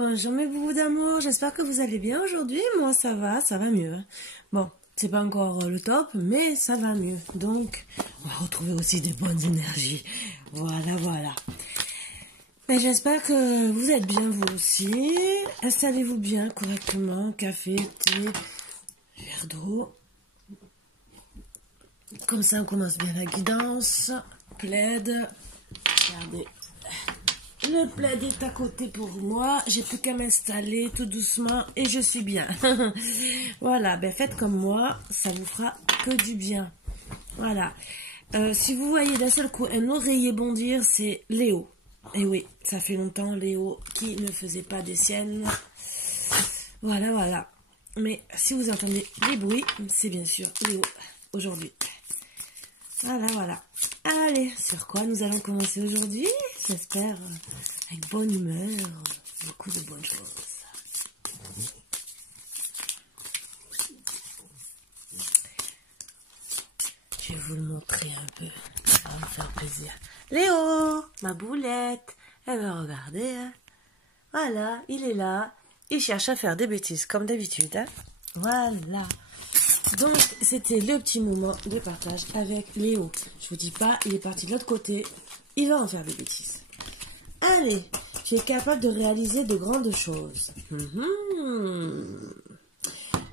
Bonjour mes bouts d'amour, j'espère que vous allez bien aujourd'hui. Moi ça va mieux. Bon, c'est pas encore le top, mais ça va mieux. Donc, on va retrouver aussi des bonnes énergies. Voilà. Mais j'espère que vous êtes bien vous aussi. Installez-vous bien correctement, café, thé, verre d'eau. Comme ça on commence bien la guidance. Plaid. Regardez. Le plaid est à côté pour moi, j'ai plus qu'à m'installer tout doucement et je suis bien. Voilà, ben faites comme moi, ça vous fera que du bien. Voilà. Si vous voyez d'un seul coup un oreiller bondir, c'est Léo. Et oui, ça fait longtemps Léo qui ne faisait pas des siennes. Voilà. Mais si vous entendez des bruits, c'est bien sûr Léo aujourd'hui. Voilà. Allez, sur quoi nous allons commencer aujourd'hui? J'espère avec bonne humeur, beaucoup de bonnes choses. Je vais vous le montrer un peu, ça va me faire plaisir. Léo, ma boulette, elle va regarder. Hein. Voilà, il est là. Il cherche à faire des bêtises comme d'habitude. Hein. Voilà. Donc, c'était le petit moment de partage avec Léo. Je vous dis pas, il est parti de l'autre côté. Il va en faire des bêtises. Allez, je suis capable de réaliser de grandes choses.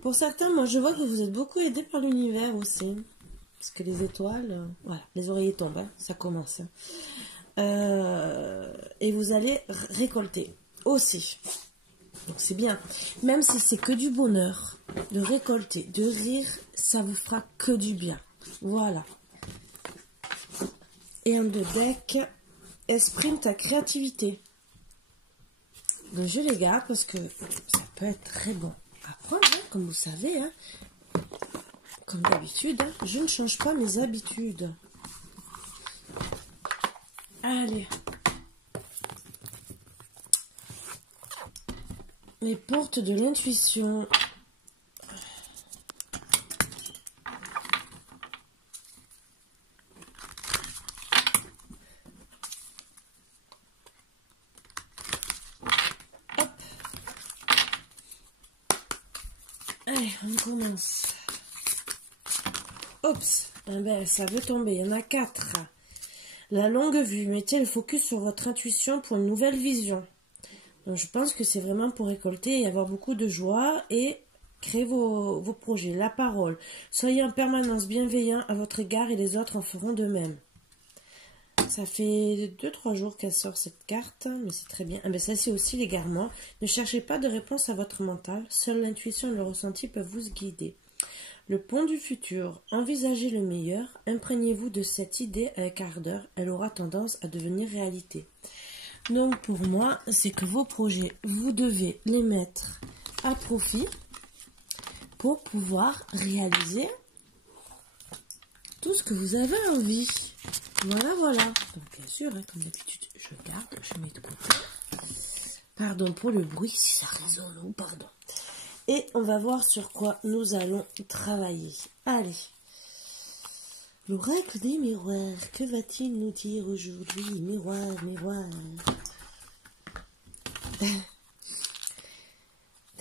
Pour certains, moi, je vois que vous êtes beaucoup aidés par l'univers aussi. Parce que les étoiles, voilà, les oreillers tombent, hein, ça commence. Et vous allez récolter aussi. Donc c'est bien, même si c'est que du bonheur, de récolter, de rire, ça vous fera que du bien. Voilà. Et un de deck, exprime ta créativité. Donc je les garde parce que ça peut être très bon à prendre, hein, comme vous savez. Hein. Comme d'habitude, hein, je ne change pas mes habitudes. Allez. Les portes de l'intuition. Hop. Allez, on commence. Oups, eh ben, ça veut tomber. Il y en a 4. La longue vue. Mettez le focus sur votre intuition pour une nouvelle vision. Donc, je pense que c'est vraiment pour récolter et avoir beaucoup de joie et créer vos projets. La parole. Soyez en permanence bienveillant à votre égard et les autres en feront de même. Ça fait 2-3 jours qu'elle sort cette carte, mais c'est très bien. Ah ben ça c'est aussi l'égarement. Ne cherchez pas de réponse à votre mental. Seule l'intuition et le ressenti peuvent vous guider. Le pont du futur. Envisagez le meilleur. Imprégnez-vous de cette idée à un quart d'heure. Elle aura tendance à devenir réalité. Donc pour moi, c'est que vos projets, vous devez les mettre à profit pour pouvoir réaliser tout ce que vous avez envie. Voilà. Donc bien sûr, hein, comme d'habitude, je garde, je mets de côté. Pardon pour le bruit, si ça résonne ou pardon. Et on va voir sur quoi nous allons travailler. Allez. L'oracle des miroirs, que va-t-il nous dire aujourd'hui? Miroir.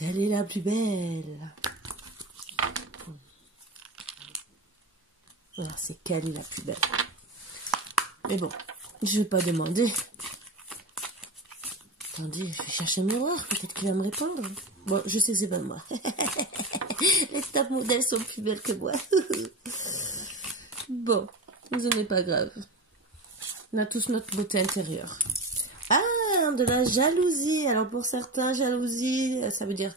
Elle est la plus belle. Alors c'est qu'elle est la plus belle. Mais bon, je vais pas demander. Attendez, je vais chercher un miroir, peut-être qu'il va me répondre. Bon, je sais que c'est pas moi. Les top modèles sont plus belles que moi. Bon, ce n'est pas grave. On a tous notre beauté intérieure. Ah, de la jalousie. Alors pour certains, jalousie, ça veut dire...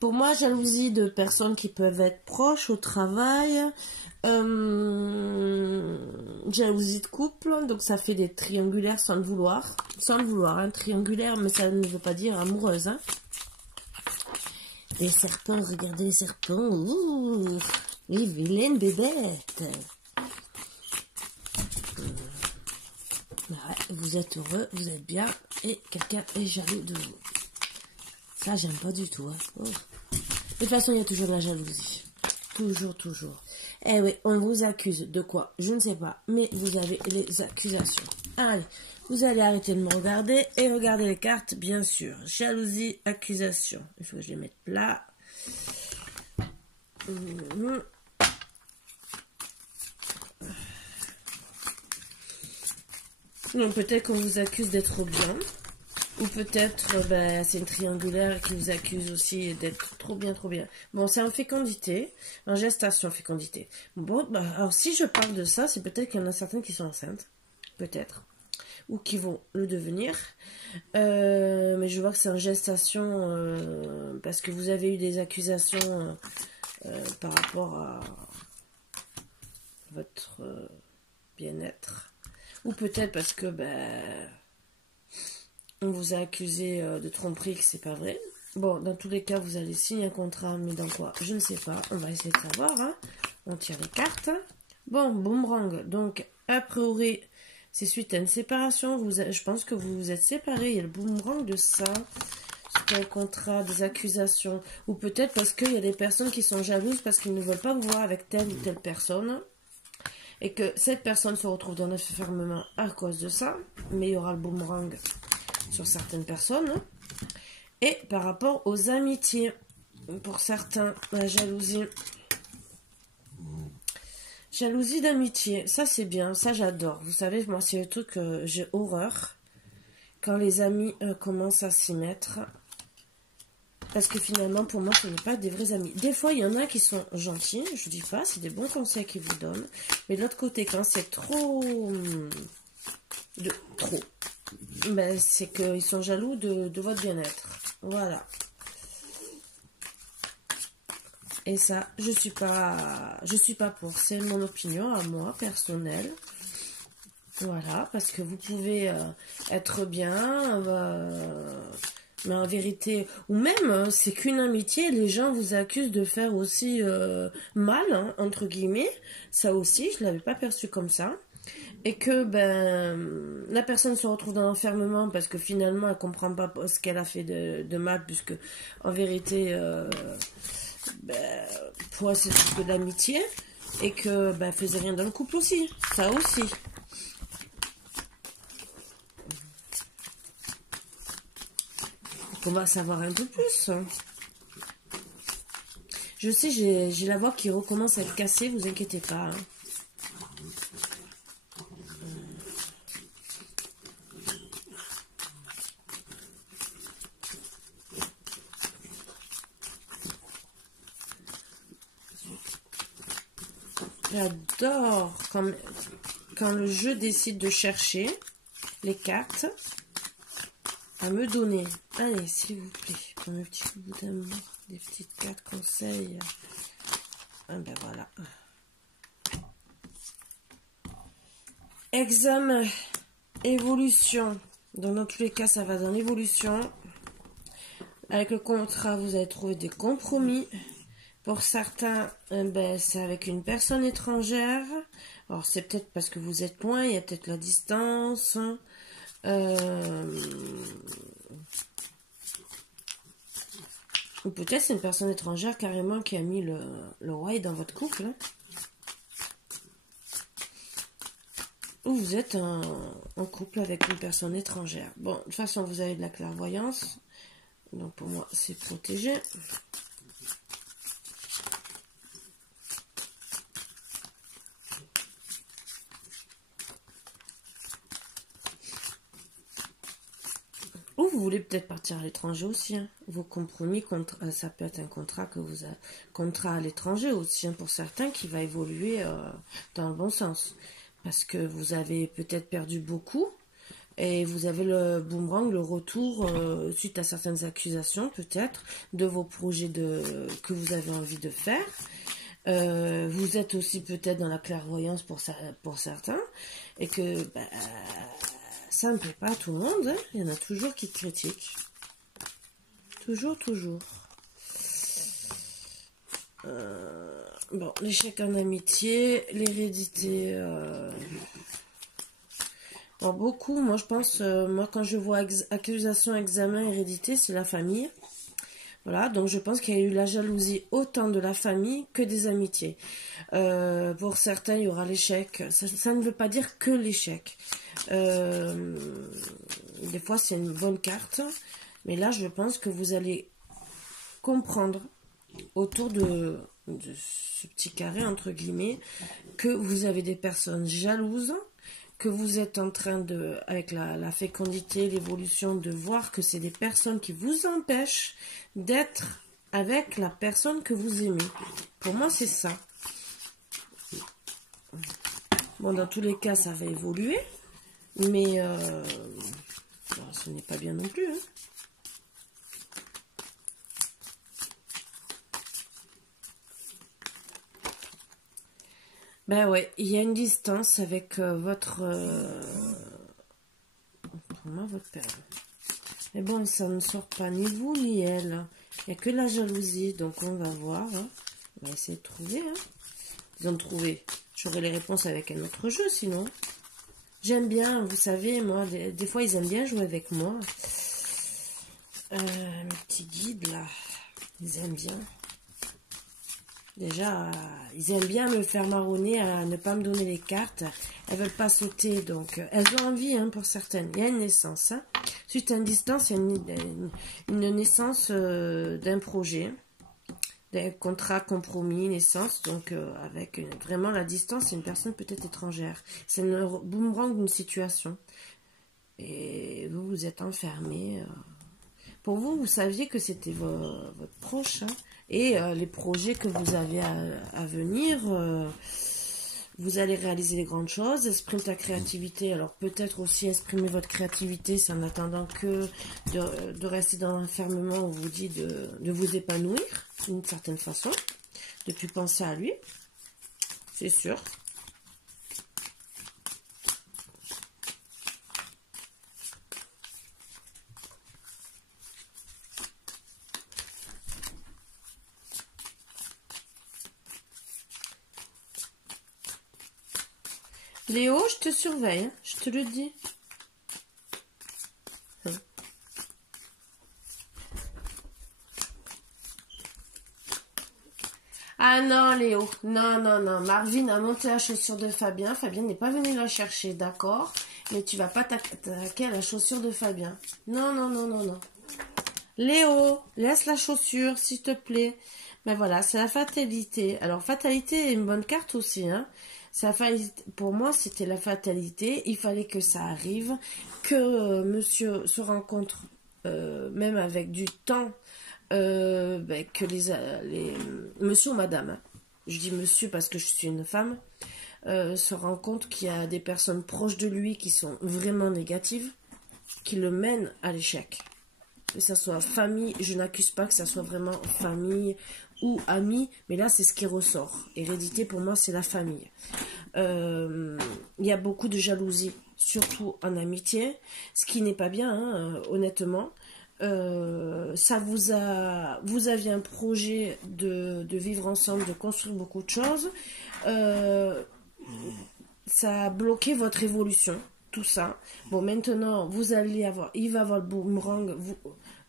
Pour moi, jalousie de personnes qui peuvent être proches au travail. Jalousie de couple. Donc ça fait des triangulaires sans le vouloir. Sans le vouloir, hein, triangulaire, mais ça ne veut pas dire amoureuse. Hein. Les serpents, regardez les serpents. Ouh, les vilaines bébêtes. Ouais, vous êtes heureux, vous êtes bien, et quelqu'un est jaloux de vous. Ça, j'aime pas du tout. Hein. Oh. De toute façon, il y a toujours de la jalousie. Toujours. Eh oui, on vous accuse de quoi? Je ne sais pas, mais vous avez les accusations. Allez, Vous allez arrêter de me regarder et regarder les cartes, bien sûr. Jalousie, accusation. Il faut que je les mette plat. Donc peut-être qu'on vous accuse d'être bien. Ou peut-être c'est une triangulaire qui vous accuse aussi d'être trop bien, trop bien. Bon, c'est en fécondité, en gestation, fécondité. Bon, alors si je parle de ça, c'est peut-être qu'il y en a certaines qui sont enceintes. Peut-être. Ou qui vont le devenir. Mais je vois que c'est en gestation parce que vous avez eu des accusations par rapport à votre bien-être. Ou peut-être parce que on vous a accusé de tromperie, que c'est pas vrai. Bon, dans tous les cas, vous allez signer un contrat, mais dans quoi? Je ne sais pas. On va essayer de savoir. Hein. On tire les cartes. Bon, boomerang. Donc, a priori, c'est suite à une séparation. Je pense que vous vous êtes séparés. Il y a le boomerang de ça. C'est un contrat, des accusations. Ou peut-être parce qu'il y a des personnes qui sont jalouses parce qu'ils ne veulent pas vous voir avec telle ou telle personne. Et que cette personne se retrouve dans l'enfermement à cause de ça. Mais il y aura le boomerang sur certaines personnes. Et par rapport aux amitiés, pour certains, la jalousie. Jalousie d'amitié, ça c'est bien, ça j'adore. Vous savez, moi c'est le truc que j'ai horreur. Quand les amis commencent à s'y mettre. Parce que finalement, pour moi, ce n'est pas des vrais amis. Des fois, il y en a qui sont gentils, je dis pas, c'est des bons conseils qu'ils vous donnent. Mais de l'autre côté, quand c'est trop... c'est qu'ils sont jaloux de votre bien-être. Voilà. Et ça, je suis pas pour. C'est mon opinion à moi, personnelle. Voilà, parce que vous pouvez être bien, mais en vérité, ou même, c'est qu'une amitié, les gens vous accusent de faire aussi mal, hein, entre guillemets. Ça aussi, je ne l'avais pas perçu comme ça. Et que la personne se retrouve dans l'enfermement parce que finalement, elle ne comprend pas ce qu'elle a fait de mal, puisque en vérité, pour elle, c'est que de l'amitié. Et que elle faisait rien dans le couple aussi. Ça aussi. On va savoir un peu plus. Je sais, j'ai la voix qui recommence à être cassée, vous inquiétez pas. Hein. J'adore quand le jeu décide de chercher les cartes à me donner. Allez, s'il vous plaît, pour mes petits bouts d'amour, des petites cartes conseils. Ah ben voilà. Examen, évolution. Donc dans tous les cas, ça va dans l'évolution. Avec le contrat, vous allez trouver des compromis. Pour certains, c'est avec une personne étrangère. Alors, c'est peut-être parce que vous êtes loin, il y a peut-être la distance. Ou peut-être c'est une personne étrangère carrément qui a mis le roi dans votre couple. Hein. Ou vous êtes en couple avec une personne étrangère. Bon, de toute façon, vous avez de la clairvoyance. Donc, pour moi, c'est protégé. Ou vous voulez peut-être partir à l'étranger aussi. Hein. Vos compromis, ça peut être un contrat contrat à l'étranger aussi, hein, pour certains, qui va évoluer dans le bon sens. Parce que vous avez peut-être perdu beaucoup. Et vous avez le boomerang, le retour, suite à certaines accusations, peut-être, de vos projets que vous avez envie de faire. Vous êtes aussi peut-être dans la clairvoyance pour certains. Et que... ça ne plaît pas à tout le monde, hein. Il y en a toujours qui critiquent. Toujours. Bon, l'échec en amitié, l'hérédité. Bon, beaucoup, moi je pense, moi quand je vois accusation, examen, hérédité, c'est la famille. Voilà, donc je pense qu'il y a eu la jalousie autant de la famille que des amitiés. Pour certains, il y aura l'échec. Ça ne veut pas dire que l'échec. Des fois, c'est une bonne carte. Mais là, je pense que vous allez comprendre autour de ce petit carré, entre guillemets, que vous avez des personnes jalouses, que vous êtes en train de, avec la fécondité, l'évolution, de voir que c'est des personnes qui vous empêchent d'être avec la personne que vous aimez. Pour moi, c'est ça. Bon, dans tous les cas, ça va évoluer, mais ce n'est pas bien non plus, hein. Ben ouais, il y a une distance avec votre père. Mais bon, ça ne sort pas ni vous ni elle. Il n'y a que la jalousie, donc on va voir, hein. On va essayer de trouver, hein. Ils ont trouvé. J'aurai les réponses avec un autre jeu, sinon. J'aime bien, vous savez, moi, des fois, ils aiment bien jouer avec moi. Mes petits guides, là, ils aiment bien. Déjà, ils aiment bien me faire marronner à ne pas me donner les cartes. Elles veulent pas sauter, donc elles ont envie, hein, pour certaines. Il y a une naissance, hein. Suite à une distance, il y a une naissance d'un projet, d'un contrat compromis, naissance. Donc, avec vraiment la distance, c'est une personne peut-être étrangère. C'est une boomerang d'une situation. Et vous, vous êtes enfermé. Pour vous, vous saviez que c'était votre proche, hein. Et les projets que vous avez à venir, vous allez réaliser les grandes choses, exprimer ta créativité. Alors peut-être aussi exprimer votre créativité, c'est en attendant que de rester dans l'enfermement, on vous dit de vous épanouir d'une certaine façon, de plus penser à lui, c'est sûr. Léo, je te surveille, hein, je te le dis. Ah non, Léo, non, non, non. Marvin a monté la chaussure de Fabien. Fabien n'est pas venu la chercher, d'accord? Mais tu vas pas t'attaquer à la chaussure de Fabien. Non, non, non, non, non. Léo, laisse la chaussure, s'il te plaît. Mais voilà, c'est la fatalité. Alors, fatalité est une bonne carte aussi, hein. Pour moi, c'était la fatalité. Il fallait que ça arrive, que monsieur se rencontre, même avec du temps, que monsieur ou madame, hein. Je dis monsieur parce que je suis une femme, se rend compte qu'il y a des personnes proches de lui qui sont vraiment négatives, qui le mènent à l'échec. Que ça soit famille, je n'accuse pas que ça soit vraiment famille ou amis, mais là c'est ce qui ressort. Hérédité pour moi c'est la famille. Il y a beaucoup de jalousie, surtout en amitié, ce qui n'est pas bien, hein, honnêtement. Vous aviez un projet de vivre ensemble, de construire beaucoup de choses. Ça a bloqué votre évolution, tout ça. Bon, maintenant, il va avoir le boomerang,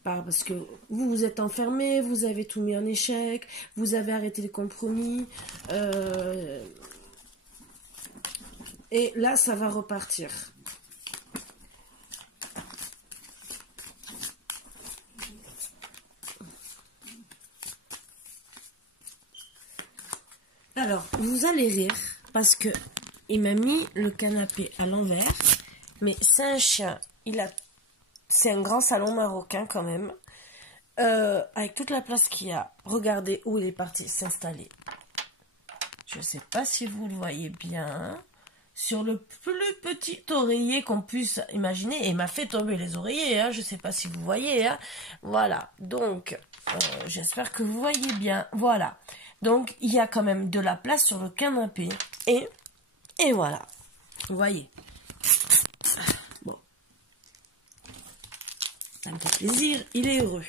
parce que vous êtes enfermé, vous avez tout mis en échec, vous avez arrêté les compromis, et là, ça va repartir. Alors, vous allez rire, parce que il m'a mis le canapé à l'envers, mais c'est un chien, c'est un grand salon marocain quand même, avec toute la place qu'il y a. Regardez où il est parti s'installer. Je ne sais pas si vous le voyez bien, sur le plus petit oreiller qu'on puisse imaginer, et il m'a fait tomber les oreillers, hein, je ne sais pas si vous voyez, hein. Voilà, donc, j'espère que vous voyez bien, voilà. Donc, il y a quand même de la place sur le canapé, et voilà, vous voyez. Bon, ça me fait plaisir, il est heureux.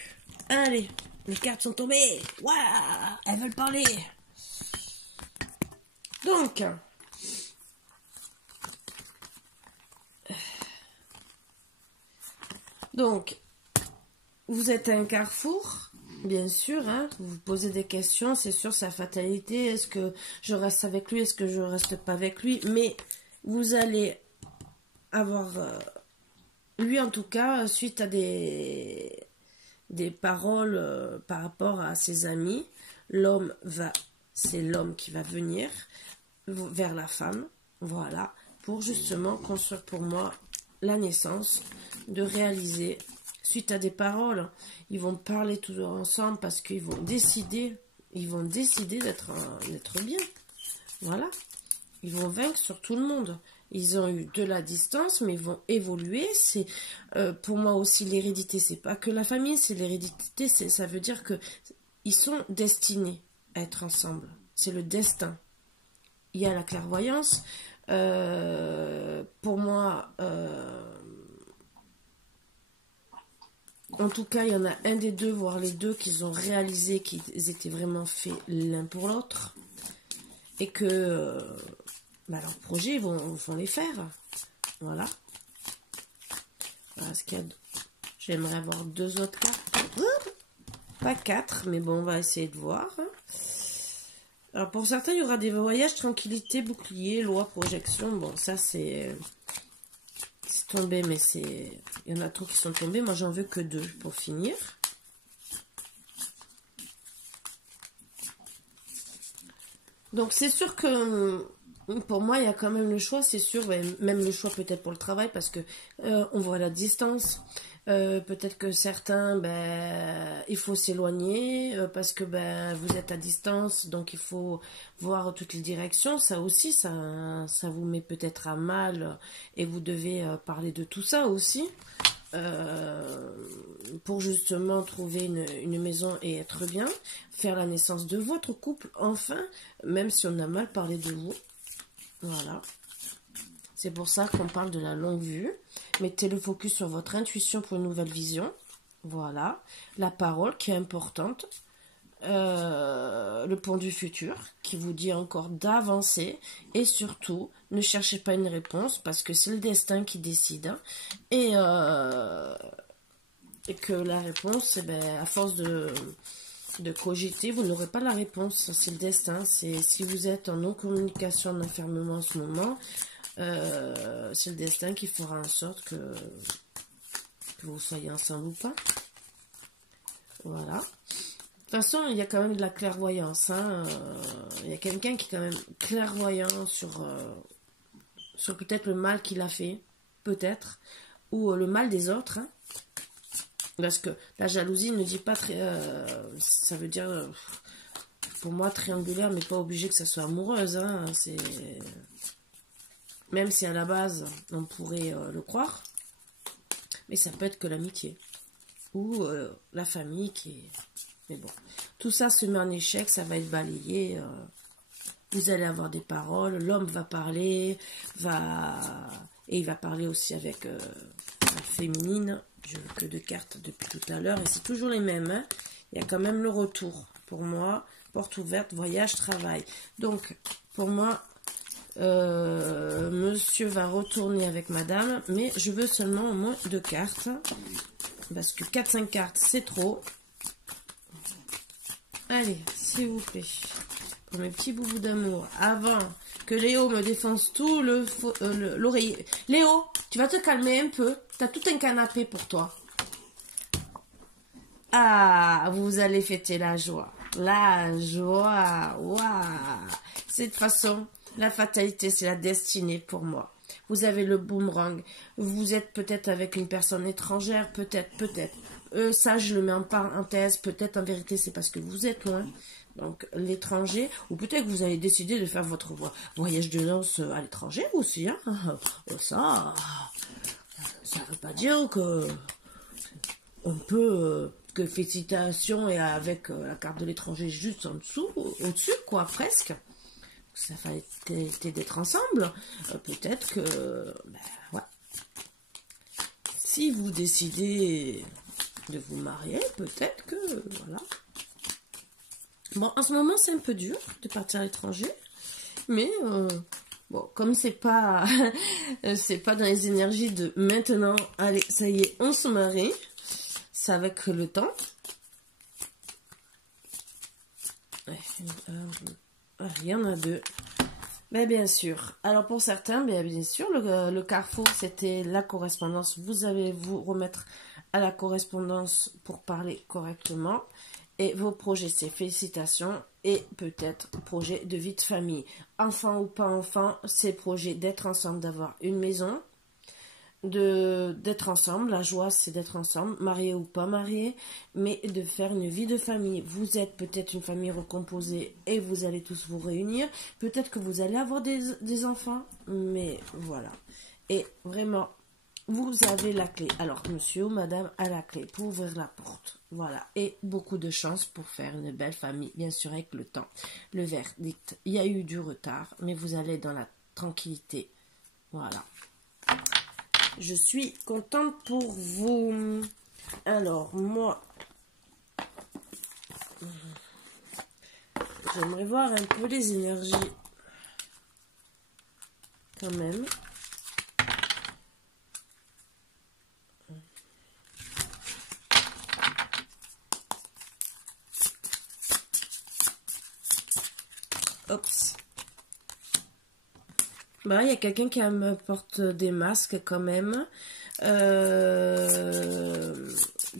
Allez, les cartes sont tombées, waouh, elles veulent parler. Donc, vous êtes à un carrefour, bien sûr, hein, vous vous posez des questions, c'est sûr, c'est la fatalité. Est-ce que je reste avec lui? Est-ce que je reste pas avec lui? Mais vous allez avoir, lui en tout cas, suite à des paroles par rapport à ses amis, c'est l'homme qui va venir vers la femme, voilà, pour justement construire pour moi la naissance, de réaliser, suite à des paroles, ils vont parler tous ensemble parce qu'ils vont décider d'être bien, voilà, ils vont vaincre sur tout le monde. Ils ont eu de la distance, mais ils vont évoluer. C'est pour moi aussi l'hérédité. C'est pas que la famille, c'est l'hérédité. Ça veut dire que ils sont destinés à être ensemble. C'est le destin. Il y a la clairvoyance. Pour moi, en tout cas, il y en a un des deux, voire les deux, qu'ils ont réalisé qu'ils étaient vraiment faits l'un pour l'autre, et que leurs projets ils vont les faire. Voilà. Voilà ce qu'il y a. J'aimerais avoir 2 autres cartes. Pas 4, mais bon, on va essayer de voir. Alors pour certains, il y aura des voyages, tranquillité, bouclier, loi, projection. Bon, ça c'est tombé, mais il y en a trop qui sont tombés. Moi, j'en veux que 2 pour finir. Donc c'est sûr que pour moi, il y a quand même le choix, c'est sûr, même le choix peut-être pour le travail, parce que on voit la distance. Peut-être que certains, il faut s'éloigner parce que vous êtes à distance, donc il faut voir toutes les directions. Ça aussi, ça vous met peut-être à mal et vous devez parler de tout ça aussi pour justement trouver une maison et être bien, faire la naissance de votre couple, enfin, même si on a mal parlé de vous. Voilà. C'est pour ça qu'on parle de la longue vue. Mettez le focus sur votre intuition pour une nouvelle vision. Voilà. La parole qui est importante. Le pont du futur qui vous dit encore d'avancer. Et surtout, ne cherchez pas une réponse parce que c'est le destin qui décide. Et que la réponse, à force de cogiter, vous n'aurez pas la réponse. C'est le destin. Si vous êtes en non-communication, en enfermement en ce moment, c'est le destin qui fera en sorte que vous soyez ensemble ou pas. Voilà. De toute façon, il y a quand même de la clairvoyance. Il y a quelqu'un qui est quand même clairvoyant sur peut-être le mal qu'il a fait, peut-être, ou le mal des autres. Parce que la jalousie ne dit pas ça veut dire, pour moi, triangulaire, mais pas obligé que ça soit amoureuse. C'est... Même si à la base, on pourrait le croire, mais ça peut être que l'amitié ou la famille qui est... Mais bon, tout ça se met en échec, ça va être balayé. Vous allez avoir des paroles, l'homme va parler, et il va parler aussi avec la féminine. Je veux que 2 cartes depuis tout à l'heure, et c'est toujours les mêmes. Il y a quand même le retour. Pour moi, porte ouverte, voyage, travail. Donc, pour moi... monsieur va retourner avec madame, mais je veux seulement au moins 2 cartes parce que 4-5 cartes c'est trop. Allez, s'il vous plaît, pour mes petits boubous d'amour, avant que Léo me défonce tout l'oreiller. Léo, tu vas te calmer un peu, t'as tout un canapé pour toi. Ah, vous allez fêter la joie, waouh. C'est de toute façon la fatalité, c'est la destinée pour moi. Vous avez le boomerang. Vous êtes peut-être avec une personne étrangère, peut-être. Ça, je le mets en parenthèse. Peut-être, en vérité, c'est parce que vous êtes loin. Donc, l'étranger. Ou peut-être que vous avez décidé de faire votre voyage de noces à l'étranger aussi. Ça veut pas dire que on peut... que félicitations et avec la carte de l'étranger juste en dessous, au-dessus, quoi, presque. Ça va être d'être ensemble. Peut-être que... ouais. Si vous décidez de vous marier, peut-être que... Voilà. Bon, en ce moment, c'est un peu dur de partir à l'étranger. Mais, bon, comme c'est pas... c'est pas dans les énergies de maintenant, allez, ça y est, on se marie. C'est avec le temps. Il y en a deux. Ben, bien sûr. Alors pour certains, bien sûr, le carrefour, c'était la correspondance. Vous allez vous remettre à la correspondance pour parler correctement. Et vos projets, c'est félicitations et peut-être projet de vie de famille. Enfant ou pas enfant, c'est projet d'être ensemble, d'avoir une maison, d'être ensemble. La joie, c'est d'être ensemble, marié ou pas marié, mais de faire une vie de famille. Vous êtes peut-être une famille recomposée et vous allez tous vous réunir. Peut-être que vous allez avoir des enfants, mais voilà. Et vraiment, vous avez la clé. Alors, monsieur ou madame a la clé pour ouvrir la porte. Voilà. Et beaucoup de chance pour faire une belle famille, bien sûr, avec le temps. Le verdict, il y a eu du retard, mais vous allez dans la tranquillité. Voilà. Je suis contente pour vous. Alors, moi, j'aimerais voir un peu les énergies quand même. Oups. Bah, il y a quelqu'un qui m'apporte des masques quand même.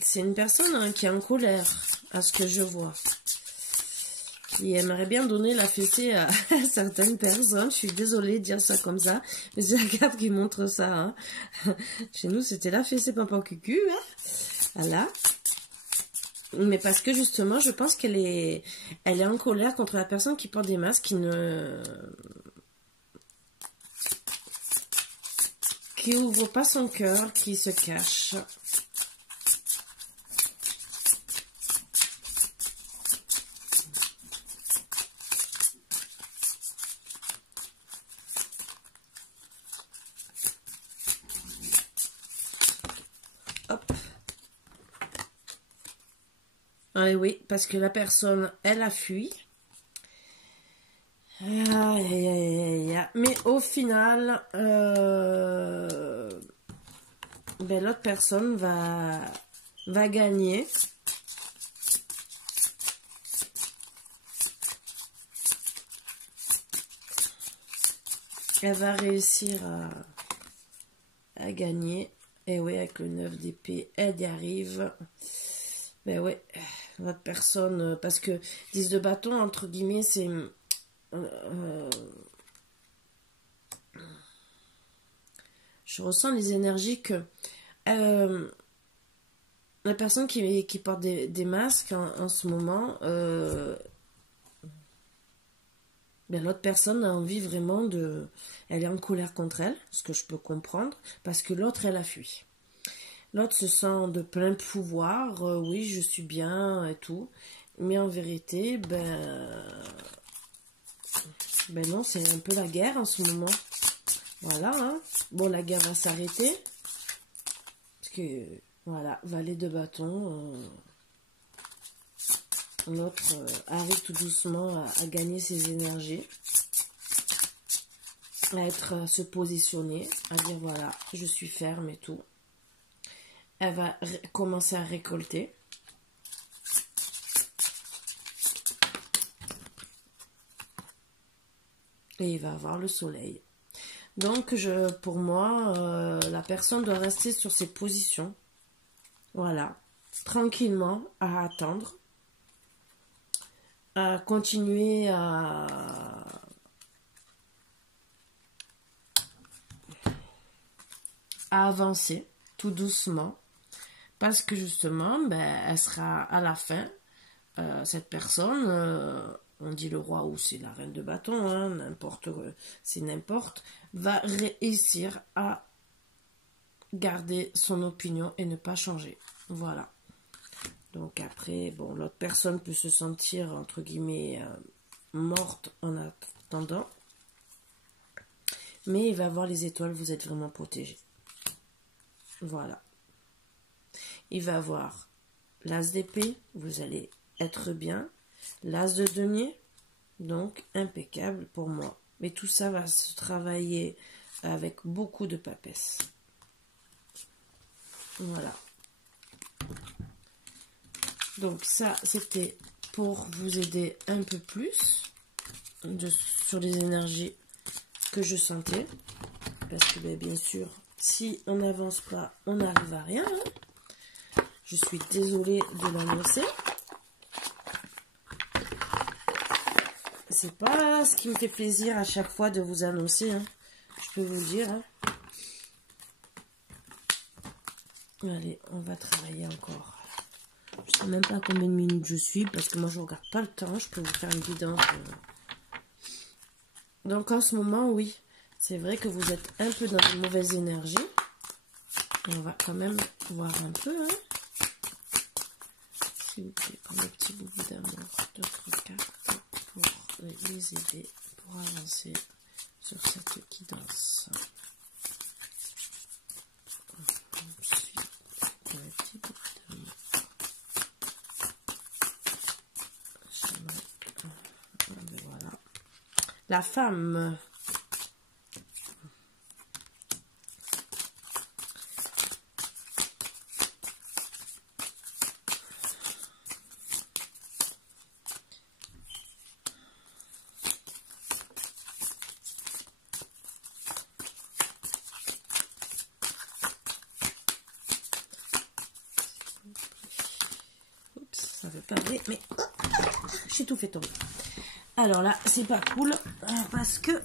C'est une personne hein, qui est en colère, à ce que je vois. Qui aimerait bien donner la fessée à certaines personnes. Je suis désolée de dire ça comme ça. Mais c'est la carte qui montre ça. Hein. Chez nous, c'était la fessée pampan cucu. Hein. Voilà. Mais parce que justement, je pense qu'elle est en colère contre la personne qui porte des masques, qui ouvre pas son cœur, qui se cache. Hop. Ah oui, parce que la personne, elle a fui. Mais au final, l'autre personne va gagner. Elle va réussir à gagner. Et oui, avec le 9 d'épée, elle y arrive. Ben ouais, votre personne, parce que 10 de bâton, entre guillemets, c'est... je ressens les énergies que la personne qui porte des masques en ce moment, l'autre personne a envie vraiment de... Elle est en colère contre elle, ce que je peux comprendre, parce que l'autre, elle a fui. L'autre se sent de plein pouvoir, oui, je suis bien et tout, mais en vérité, non, c'est un peu la guerre en ce moment. Voilà, hein. Bon, la guerre va s'arrêter. Parce que, voilà, valet de bâton. L'autre arrive tout doucement à gagner ses énergies. À se positionner. À dire, voilà, je suis ferme et tout. Elle va commencer à récolter. Et il va avoir le soleil. Donc, pour moi, la personne doit rester sur ses positions. Voilà. Tranquillement, à attendre. À continuer à avancer tout doucement. Parce que justement, elle sera à la fin, cette personne... on dit le roi ou c'est la reine de bâton, hein, c'est n'importe, va réussir à garder son opinion et ne pas changer. Voilà. Donc après, bon, l'autre personne peut se sentir, entre guillemets, morte en attendant. Mais il va voir les étoiles, vous êtes vraiment protégé. Voilà. Il va avoir l'as d'épée, vous allez être bien. L'as de denier, donc impeccable pour moi. Mais tout ça va se travailler avec beaucoup de papesse. Voilà. Donc ça, c'était pour vous aider un peu plus sur les énergies que je sentais. Parce que bien sûr, si on n'avance pas, on n'arrive à rien. Hein. Je suis désolée de l'annoncer. C'est pas ce qui me fait plaisir à chaque fois de vous annoncer. Hein. Je peux vous le dire. Hein. Allez, on va travailler encore. Je sais même pas combien de minutes je suis parce que moi je regarde pas le temps. Je peux vous faire une guidance. Donc en ce moment, oui, c'est vrai que vous êtes un peu dans une mauvaise énergie. Et on va quand même voir un peu. Hein. S'il vous plaît, pour mes petits bouts d'amour, d'autres cartes pour les aider pour avancer sur cette guidance. Voilà. La femme. Ça veut pas aller, mais j'ai tout fait tomber. Alors là, c'est pas cool parce que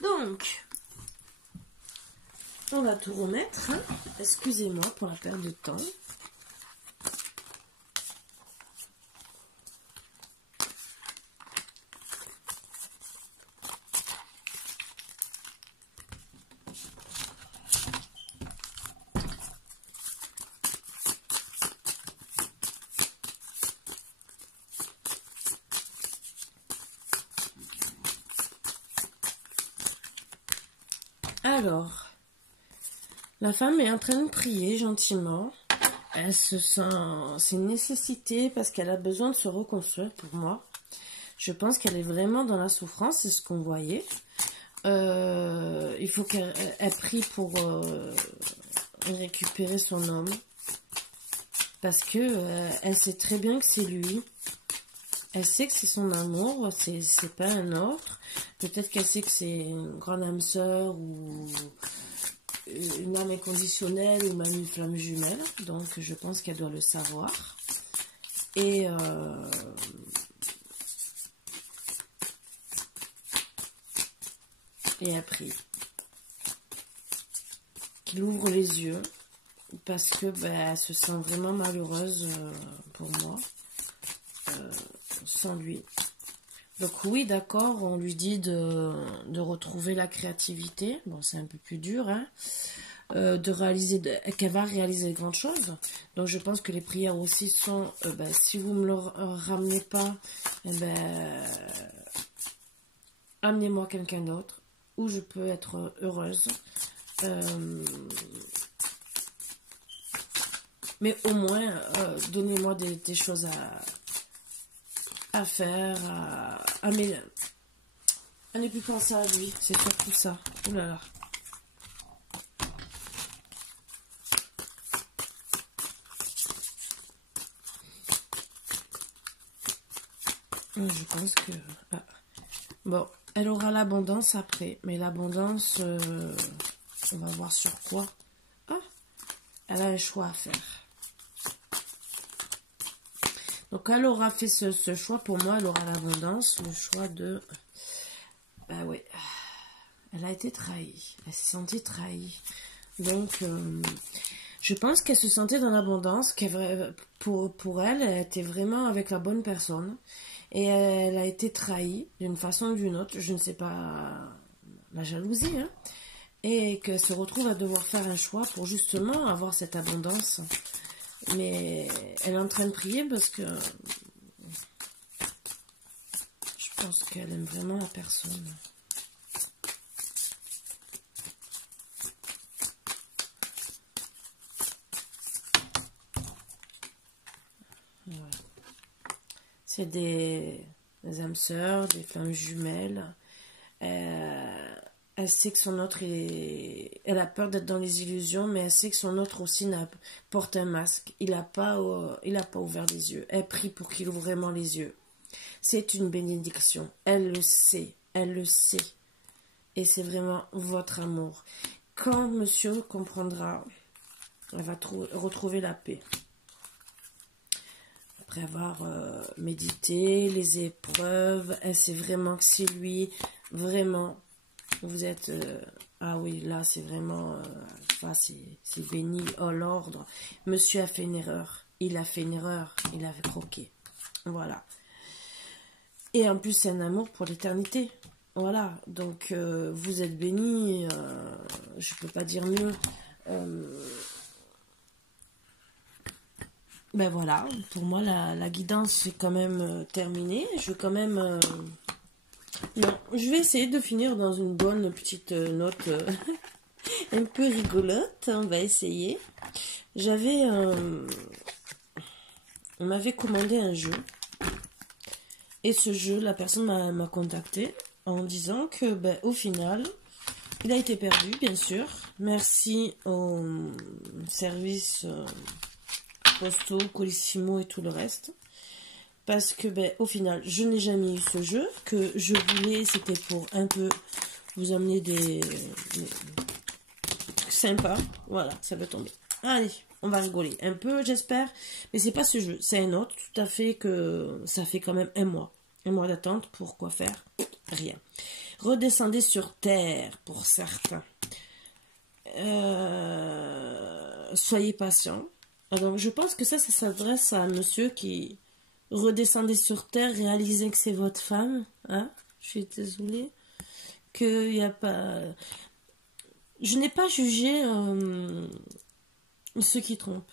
donc on va tout remettre. Hein. Excusez-moi pour la perte de temps. Alors, la femme est en train de prier gentiment. Elle se sent... C'est une nécessité parce qu'elle a besoin de se reconstruire pour moi. Je pense qu'elle est vraiment dans la souffrance, c'est ce qu'on voyait. Il faut qu'elle prie pour récupérer son homme. Parce que elle sait très bien que c'est lui. Elle sait que c'est son amour, c'est pas un autre. Peut-être qu'elle sait que c'est une grande âme sœur ou une âme inconditionnelle ou même une flamme jumelle. Donc je pense qu'elle doit le savoir. Et elle prie. Qu'il ouvre les yeux. Parce que elle se sent vraiment malheureuse pour moi. Sans lui. Donc oui, d'accord, on lui dit de retrouver la créativité. Bon, c'est un peu plus dur, hein. De réaliser, qu'elle va réaliser de grandes choses. Donc je pense que les prières aussi sont, si vous ne me le ramenez pas, amenez-moi quelqu'un d'autre, où je peux être heureuse. Mais au moins, donnez-moi des choses à faire, à ne plus penser à lui, c'est surtout ça. Ouh là là. Je pense que... Ah. Bon, elle aura l'abondance après, mais l'abondance, on va voir sur quoi. Ah, elle a un choix à faire. Donc elle aura fait ce choix, pour moi, elle aura l'abondance, le choix de... Bah ouais, elle a été trahie, elle s'est sentie trahie. Donc, je pense qu'elle se sentait dans l'abondance, pour elle, elle était vraiment avec la bonne personne. Et elle a été trahie d'une façon ou d'une autre, je ne sais pas, la jalousie, hein. Et qu'elle se retrouve à devoir faire un choix pour justement avoir cette abondance. Mais elle est en train de prier parce que je pense qu'elle aime vraiment la personne. Voilà. C'est des âmes sœurs, des flammes jumelles. Elle Elle sait que son autre est... Elle a peur d'être dans les illusions, mais elle sait que son autre aussi porte un masque. Il n'a pas ouvert les yeux. Elle prie pour qu'il ouvre vraiment les yeux. C'est une bénédiction. Elle le sait. Elle le sait. Et c'est vraiment votre amour. Quand monsieur comprendra, elle va retrouver la paix. Après avoir médité, les épreuves, elle sait vraiment que c'est lui, vraiment... Vous êtes... ah oui, là, c'est vraiment... c'est béni. Oh, l'ordre. Monsieur a fait une erreur. Il a fait une erreur. Il avait croqué. Voilà. Et en plus, c'est un amour pour l'éternité. Voilà. Donc, vous êtes béni. Je peux pas dire mieux. Ben voilà. Pour moi, la guidance est quand même terminée. Je veux quand même... Non, je vais essayer de finir dans une bonne petite note un peu rigolote. On va essayer. On m'avait commandé un jeu. Et ce jeu, la personne m'a contacté en disant que, ben, au final, il a été perdu, bien sûr. Merci au service postaux, Colissimo et tout le reste. Parce que, ben, au final, je n'ai jamais eu ce jeu. Que je voulais, c'était pour un peu vous amener des... Sympa. Voilà, ça peut tomber. Allez, on va rigoler un peu, j'espère. Mais c'est pas ce jeu, c'est un autre. Tout à fait que ça fait quand même un mois. Un mois d'attente. Pour quoi faire? Rien. Redescendez sur terre, pour certains. Soyez patient. Alors, je pense que ça s'adresse à un monsieur qui... Redescendez sur terre, réalisez que c'est votre femme. Hein? Je suis désolée. Qu'il n'y a pas... Je n'ai pas jugé ceux qui trompent.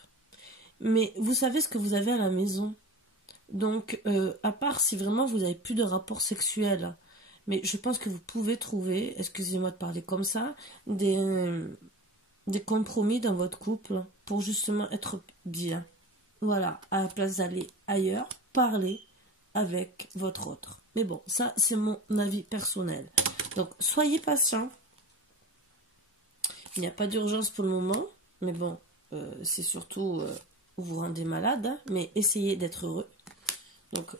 Mais vous savez ce que vous avez à la maison. Donc, à part si vraiment vous n'avez plus de rapport sexuel. Mais je pense que vous pouvez trouver, excusez-moi de parler comme ça, des compromis dans votre couple pour justement être bien. Voilà, à la place d'aller ailleurs, parler avec votre autre. Mais bon, ça, c'est mon avis personnel. Donc, soyez patient. Il n'y a pas d'urgence pour le moment. Mais bon, c'est surtout vous vous rendez malade. Hein, mais essayez d'être heureux. Donc,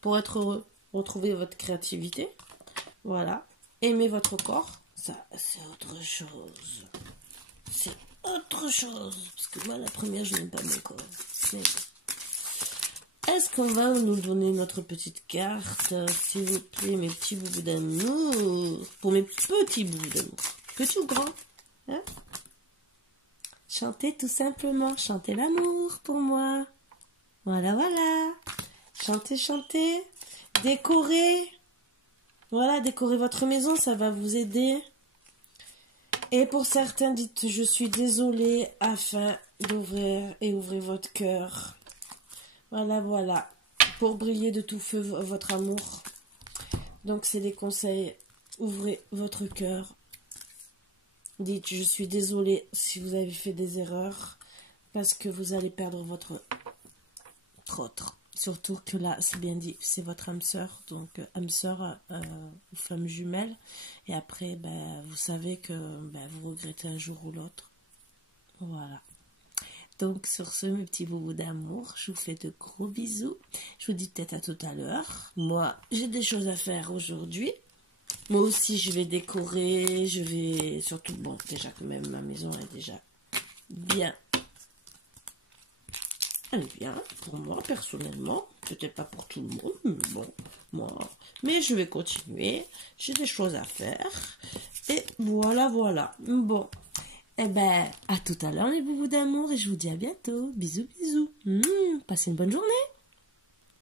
pour être heureux, retrouvez votre créativité. Voilà. Aimez votre corps. Ça, c'est autre chose. C'est autre chose. Parce que moi, la première, je n'aime pas mon corps. Est-ce qu'on va nous donner notre petite carte, s'il vous plaît, mes petits boubous d'amour? Pour mes petits boubous d'amour. Petits ou grands? Hein? Chantez tout simplement. Chantez l'amour pour moi. Voilà, voilà. Chantez, chantez. Décorez. Voilà, décorez votre maison, ça va vous aider. Et pour certains, dites « Je suis désolée » afin d'ouvrir et ouvrir votre cœur. Voilà, voilà. Pour briller de tout feu votre amour. Donc, c'est des conseils. Ouvrez votre cœur. Dites « Je suis désolée si vous avez fait des erreurs. » Parce que vous allez perdre votre autre. Surtout que là, c'est bien dit, c'est votre âme sœur. Donc, âme sœur ou flamme jumelle. Et après, ben, vous savez que vous regrettez un jour ou l'autre. Voilà. Donc, sur ce, mes petits boubous d'amour, je vous fais de gros bisous. Je vous dis peut-être à tout à l'heure. Moi, j'ai des choses à faire aujourd'hui. Moi aussi, je vais décorer. Je vais surtout, bon, déjà quand même, ma maison est déjà bien. Elle est bien, pour moi, personnellement. Peut-être pas pour tout le monde, mais bon, moi. Mais je vais continuer. J'ai des choses à faire. Et voilà, voilà. Bon. Eh ben, à tout à l'heure, les boubous d'amour. Et je vous dis à bientôt. Bisous, bisous. Passez une bonne journée.